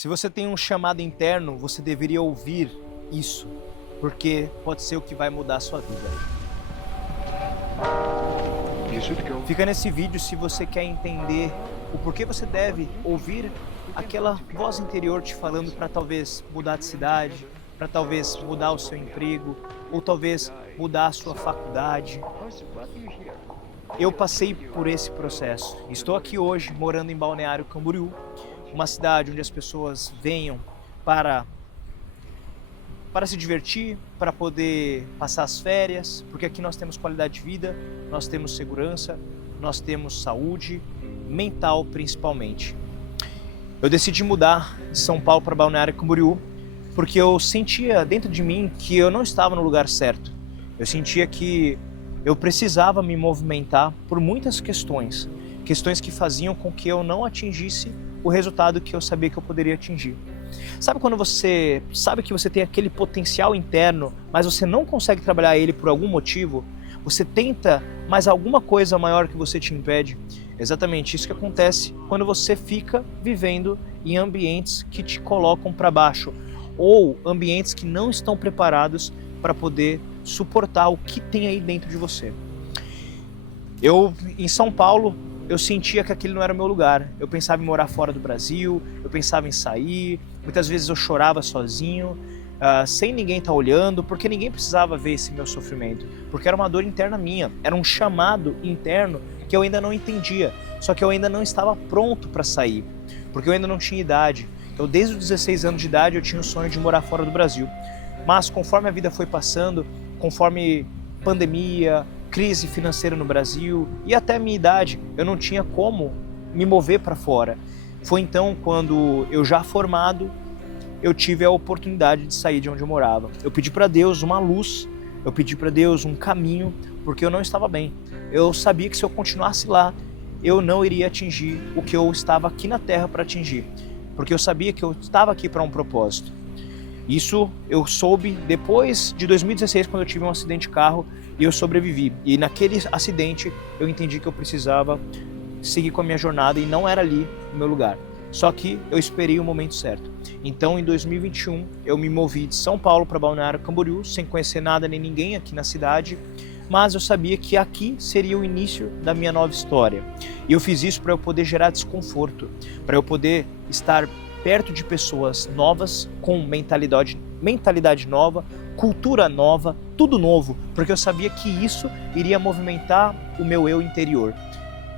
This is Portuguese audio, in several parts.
Se você tem um chamado interno, você deveria ouvir isso, porque pode ser o que vai mudar a sua vida. Fica nesse vídeo se você quer entender o porquê você deve ouvir aquela voz interior te falando para talvez mudar de cidade, para talvez mudar o seu emprego, ou talvez mudar a sua faculdade. Eu passei por esse processo. Estou aqui hoje morando em Balneário Camboriú, uma cidade onde as pessoas venham para se divertir, para poder passar as férias, porque aqui nós temos qualidade de vida, nós temos segurança, nós temos saúde, mental principalmente. Eu decidi mudar de São Paulo para Balneário Camboriú porque eu sentia dentro de mim que eu não estava no lugar certo. Eu sentia que eu precisava me movimentar por muitas questões que faziam com que eu não atingisse o resultado que eu sabia que eu poderia atingir. Sabe quando você sabe que você tem aquele potencial interno, mas você não consegue trabalhar ele por algum motivo? Você tenta, mas alguma coisa maior que você te impede? Exatamente isso que acontece quando você fica vivendo em ambientes que te colocam para baixo, ou ambientes que não estão preparados para poder suportar o que tem aí dentro de você. Em São Paulo, eu sentia que aquele não era o meu lugar. Eu pensava em morar fora do Brasil, eu pensava em sair, muitas vezes eu chorava sozinho, sem ninguém estar olhando, porque ninguém precisava ver esse meu sofrimento, porque era uma dor interna minha, era um chamado interno que eu ainda não entendia, só que eu ainda não estava pronto para sair, porque eu ainda não tinha idade. Então, desde os 16 anos de idade, eu tinha o sonho de morar fora do Brasil. Mas conforme a vida foi passando, conforme pandemia, crise financeira no Brasil e até a minha idade, eu não tinha como me mover para fora. Foi então quando eu já formado, eu tive a oportunidade de sair de onde eu morava. Eu pedi para Deus uma luz, eu pedi para Deus um caminho, porque eu não estava bem. Eu sabia que se eu continuasse lá, eu não iria atingir o que eu estava aqui na Terra para atingir, porque eu sabia que eu estava aqui para um propósito. Isso eu soube depois de 2016, quando eu tive um acidente de carro e eu sobrevivi. E naquele acidente eu entendi que eu precisava seguir com a minha jornada e não era ali o meu lugar. Só que eu esperei o momento certo. Então, em 2021, eu me movi de São Paulo para Balneário Camboriú, sem conhecer nada nem ninguém aqui na cidade, mas eu sabia que aqui seria o início da minha nova história. E eu fiz isso para eu poder gerar desconforto, para eu poder estar perto de pessoas novas, com mentalidade nova, cultura nova, tudo novo, porque eu sabia que isso iria movimentar o meu eu interior.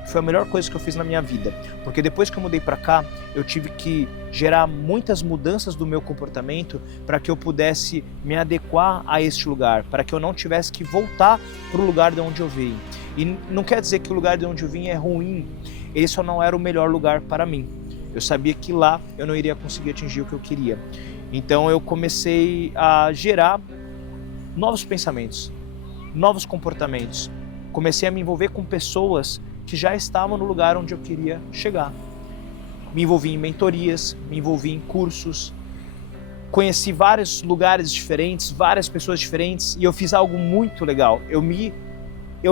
Foi a melhor coisa que eu fiz na minha vida, porque depois que eu mudei para cá, eu tive que gerar muitas mudanças do meu comportamento para que eu pudesse me adequar a este lugar, para que eu não tivesse que voltar para o lugar de onde eu vim. E não quer dizer que o lugar de onde eu vim é ruim, ele só não era o melhor lugar para mim. Eu sabia que lá eu não iria conseguir atingir o que eu queria. Então eu comecei a gerar novos pensamentos, novos comportamentos. Comecei a me envolver com pessoas que já estavam no lugar onde eu queria chegar. Me envolvi em mentorias, me envolvi em cursos, conheci vários lugares diferentes, várias pessoas diferentes, e eu fiz algo muito legal. Eu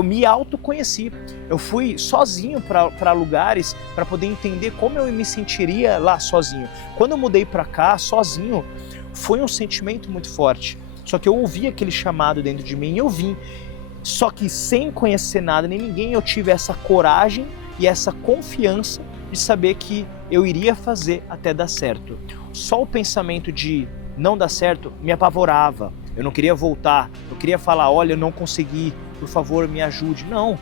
me autoconheci. Eu fui sozinho para lugares para poder entender como eu me sentiria lá sozinho. Quando eu mudei para cá sozinho, foi um sentimento muito forte. Só que eu ouvi aquele chamado dentro de mim e eu vim. Só que sem conhecer nada nem ninguém, eu tive essa coragem e essa confiança de saber que eu iria fazer até dar certo. Só o pensamento de não dar certo me apavorava. Eu não queria voltar, eu queria falar, olha, eu não consegui, por favor, me ajude. Não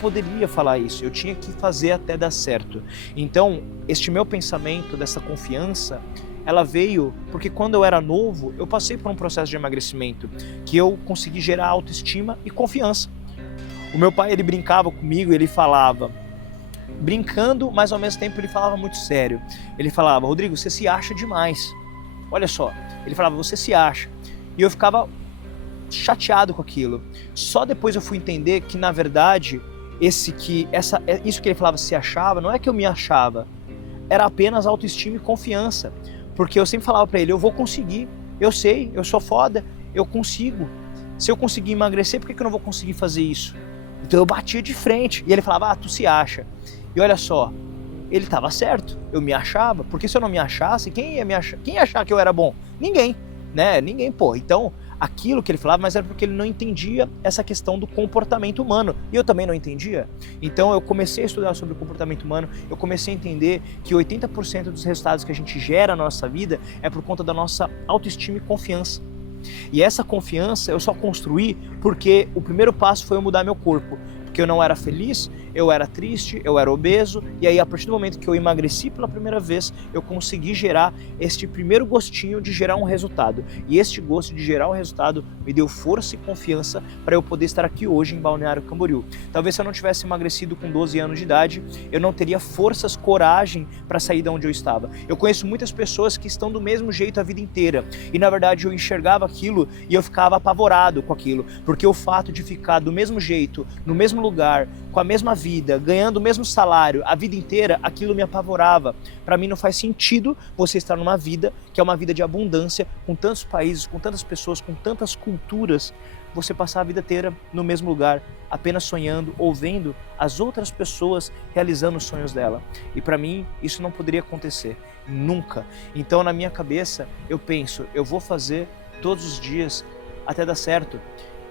poderia falar isso, eu tinha que fazer até dar certo. Então, este meu pensamento, dessa confiança, ela veio porque quando eu era novo, eu passei por um processo de emagrecimento, que eu consegui gerar autoestima e confiança. O meu pai, ele brincava comigo, ele falava, brincando, mas ao mesmo tempo ele falava muito sério. Ele falava, Rodrigo, você se acha demais. Olha só, ele falava, você se acha. E eu ficava chateado com aquilo. Só depois eu fui entender que, na verdade, isso que ele falava se achava, não é que eu me achava, era apenas autoestima e confiança. Porque eu sempre falava pra ele, eu vou conseguir, eu sei, eu sou foda, eu consigo. Se eu conseguir emagrecer, por que eu não vou conseguir fazer isso? Então eu batia de frente. E ele falava, tu se acha. E olha só, ele estava certo, eu me achava, porque se eu não me achasse, quem ia achar que eu era bom? Ninguém, né? Ninguém, pô. Então, aquilo que ele falava, mas era porque ele não entendia essa questão do comportamento humano, e eu também não entendia. Então eu comecei a estudar sobre o comportamento humano, eu comecei a entender que 80% dos resultados que a gente gera na nossa vida é por conta da nossa autoestima e confiança. E essa confiança eu só construí porque o primeiro passo foi eu mudar meu corpo. Porque eu não era feliz, eu era triste, eu era obeso, e aí a partir do momento que eu emagreci pela primeira vez, eu consegui gerar este primeiro gostinho de gerar um resultado. E este gosto de gerar um resultado me deu força e confiança para eu poder estar aqui hoje em Balneário Camboriú. Talvez se eu não tivesse emagrecido com 12 anos de idade, eu não teria forças, coragem para sair de onde eu estava. Eu conheço muitas pessoas que estão do mesmo jeito a vida inteira, e na verdade eu enxergava aquilo e eu ficava apavorado com aquilo, porque o fato de ficar do mesmo jeito, no mesmo lugar, com a mesma vida, ganhando o mesmo salário a vida inteira, aquilo me apavorava. Para mim não faz sentido você estar numa vida que é uma vida de abundância, com tantos países, com tantas pessoas, com tantas culturas, você passar a vida inteira no mesmo lugar, apenas sonhando ou vendo as outras pessoas realizando os sonhos dela. E para mim isso não poderia acontecer, nunca. Então na minha cabeça eu penso, eu vou fazer todos os dias até dar certo.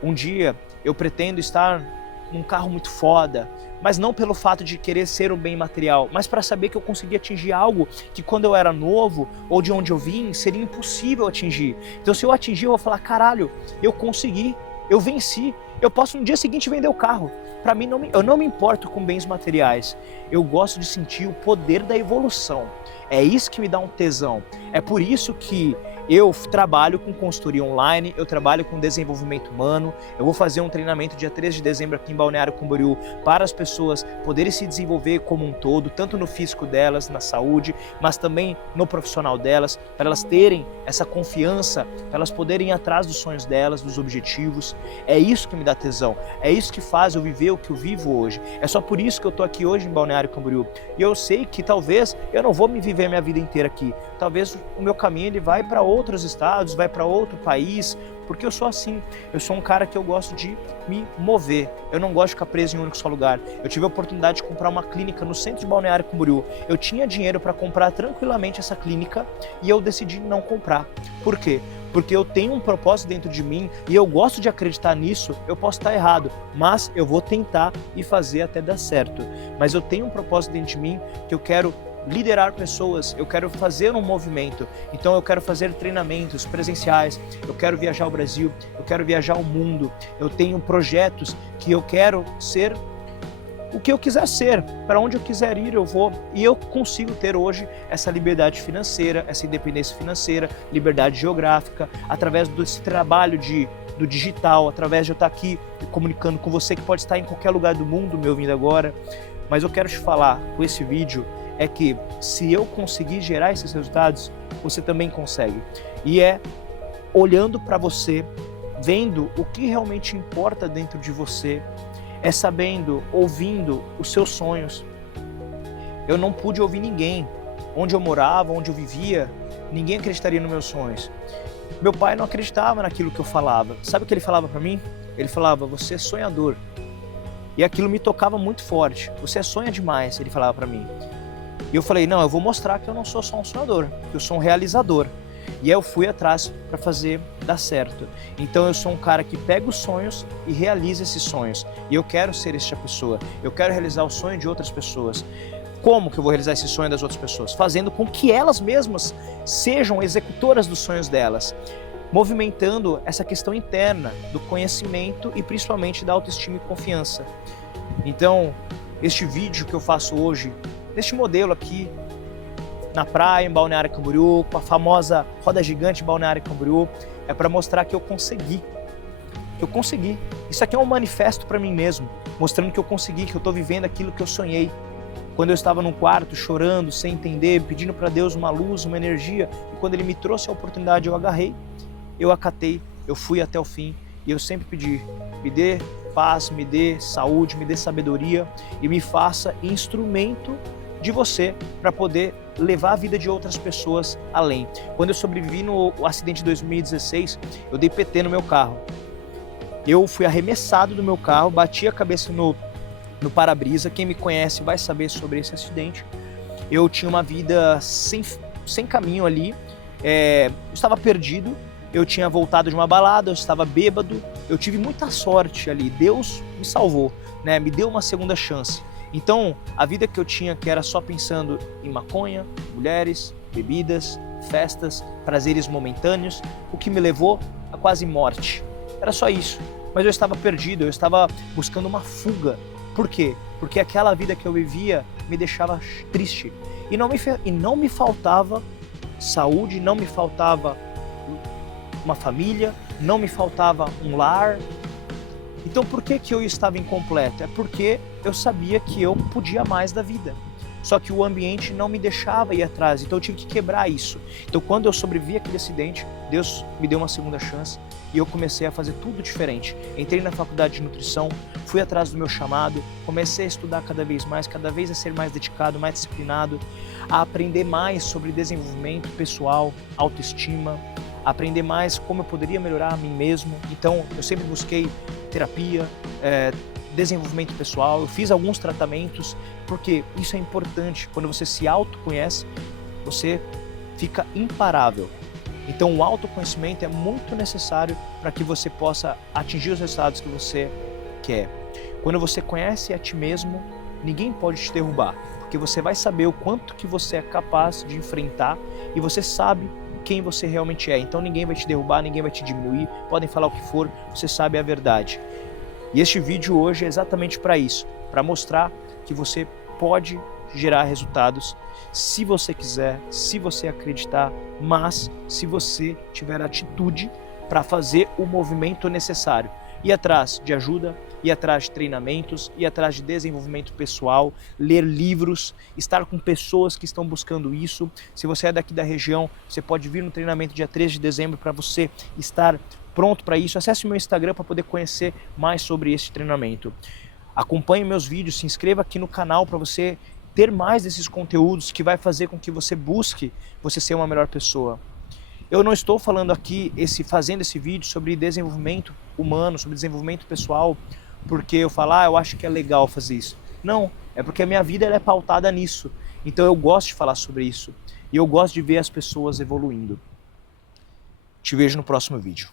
Um dia eu pretendo estar num carro muito foda, mas não pelo fato de querer ser um bem material, mas para saber que eu consegui atingir algo que quando eu era novo ou de onde eu vim seria impossível atingir. Então se eu atingir, eu vou falar, caralho, eu consegui, eu venci, eu posso no dia seguinte vender o carro. Para mim, eu não me importo com bens materiais, eu gosto de sentir o poder da evolução. É isso que me dá um tesão. É por isso que eu trabalho com consultoria online, eu trabalho com desenvolvimento humano, eu vou fazer um treinamento dia 13 de dezembro aqui em Balneário Camboriú para as pessoas poderem se desenvolver como um todo, tanto no físico delas, na saúde, mas também no profissional delas, para elas terem essa confiança, para elas poderem ir atrás dos sonhos delas, dos objetivos. É isso que me dá tesão, é isso que faz eu viver o que eu vivo hoje. É só por isso que eu tô aqui hoje em Balneário Camboriú. E eu sei que talvez eu não vou me viver minha vida inteira aqui. Talvez o meu caminho ele vai para outros estados, vai para outro país, porque eu sou assim. Eu sou um cara que eu gosto de me mover. Eu não gosto de ficar preso em um único só lugar. Eu tive a oportunidade de comprar uma clínica no centro de Balneário Camboriú. Eu tinha dinheiro para comprar tranquilamente essa clínica e eu decidi não comprar. Por quê? Porque eu tenho um propósito dentro de mim e eu gosto de acreditar nisso. Eu posso estar errado, mas eu vou tentar e fazer até dar certo. Mas eu tenho um propósito dentro de mim que eu quero liderar pessoas, eu quero fazer um movimento, então eu quero fazer treinamentos presenciais, eu quero viajar ao Brasil, eu quero viajar ao mundo, eu tenho projetos que eu quero ser o que eu quiser ser, para onde eu quiser ir eu vou, e eu consigo ter hoje essa liberdade financeira, essa independência financeira, liberdade geográfica, através desse trabalho do digital, através de eu estar aqui comunicando com você que pode estar em qualquer lugar do mundo me ouvindo agora. Mas eu quero te falar com esse vídeo é que se eu conseguir gerar esses resultados, você também consegue. E é olhando para você, vendo o que realmente importa dentro de você, é sabendo, ouvindo os seus sonhos. Eu não pude ouvir ninguém. Onde eu morava, onde eu vivia, ninguém acreditaria nos meus sonhos. Meu pai não acreditava naquilo que eu falava. Sabe o que ele falava para mim? Ele falava, você é sonhador. E aquilo me tocava muito forte. Você sonha demais, ele falava para mim. E eu falei, não, eu vou mostrar que eu não sou só um sonhador, que eu sou um realizador. E aí eu fui atrás para fazer dar certo. Então eu sou um cara que pega os sonhos e realiza esses sonhos. E eu quero ser essa pessoa. Eu quero realizar o sonho de outras pessoas. Como que eu vou realizar esse sonho das outras pessoas? Fazendo com que elas mesmas sejam executoras dos sonhos delas. Movimentando essa questão interna do conhecimento e principalmente da autoestima e confiança. Então, este vídeo que eu faço hoje, deste modelo aqui, na praia, em Balneário Camboriú, com a famosa roda gigante Balneário Camboriú, é para mostrar que eu consegui. Eu consegui. Isso aqui é um manifesto para mim mesmo, mostrando que eu consegui, que eu estou vivendo aquilo que eu sonhei. Quando eu estava num quarto chorando, sem entender, pedindo para Deus uma luz, uma energia, e quando Ele me trouxe a oportunidade, eu agarrei, eu acatei, eu fui até o fim, e eu sempre pedi, me dê paz, me dê saúde, me dê sabedoria e me faça instrumento de você para poder levar a vida de outras pessoas além. Quando eu sobrevivi no acidente de 2016, eu dei PT no meu carro. Eu fui arremessado do meu carro, bati a cabeça no para-brisa. Quem me conhece vai saber sobre esse acidente. eu tinha uma vida sem caminho ali, eu estava perdido, eu tinha voltado de uma balada, eu estava bêbado, eu tive muita sorte ali, Deus me salvou, né? Me deu uma segunda chance. Então, a vida que eu tinha, que era só pensando em maconha, mulheres, bebidas, festas, prazeres momentâneos, o que me levou a quase morte. Era só isso. Mas eu estava perdido, eu estava buscando uma fuga. Por quê? Porque aquela vida que eu vivia me deixava triste. E não me faltava saúde, não me faltava uma família, não me faltava um lar. Então por que eu estava incompleto? É porque eu sabia que eu podia mais da vida. Só que o ambiente não me deixava ir atrás, então eu tive que quebrar isso. Então quando eu sobrevivi àquele acidente, Deus me deu uma segunda chance e eu comecei a fazer tudo diferente. Entrei na faculdade de nutrição, fui atrás do meu chamado, comecei a estudar cada vez a ser mais dedicado, mais disciplinado, a aprender mais sobre desenvolvimento pessoal, autoestima, aprender mais como eu poderia melhorar a mim mesmo. Então eu sempre busquei terapia, desenvolvimento pessoal, eu fiz alguns tratamentos, porque isso é importante. Quando você se autoconhece, você fica imparável. Então o autoconhecimento é muito necessário para que você possa atingir os resultados que você quer. Quando você conhece a ti mesmo, ninguém pode te derrubar, porque você vai saber o quanto que você é capaz de enfrentar e você sabe quem você realmente é. Então ninguém vai te derrubar, ninguém vai te diminuir, podem falar o que for, você sabe a verdade. E este vídeo hoje é exatamente para isso, para mostrar que você pode gerar resultados se você quiser, se você acreditar, mas se você tiver atitude para fazer o movimento necessário. Ir atrás de ajuda, ir atrás de treinamentos, ir atrás de desenvolvimento pessoal, ler livros, estar com pessoas que estão buscando isso. Se você é daqui da região, você pode vir no treinamento dia 3 de dezembro para você estar pronto para isso. Acesse o meu Instagram para poder conhecer mais sobre esse treinamento. Acompanhe meus vídeos, se inscreva aqui no canal para você ter mais desses conteúdos que vai fazer com que você busque você ser uma melhor pessoa. Eu não estou falando aqui, fazendo esse vídeo sobre desenvolvimento humano, sobre desenvolvimento pessoal, porque eu eu acho que é legal fazer isso. Não, é porque a minha vida ela é pautada nisso. Então eu gosto de falar sobre isso. E eu gosto de ver as pessoas evoluindo. Te vejo no próximo vídeo.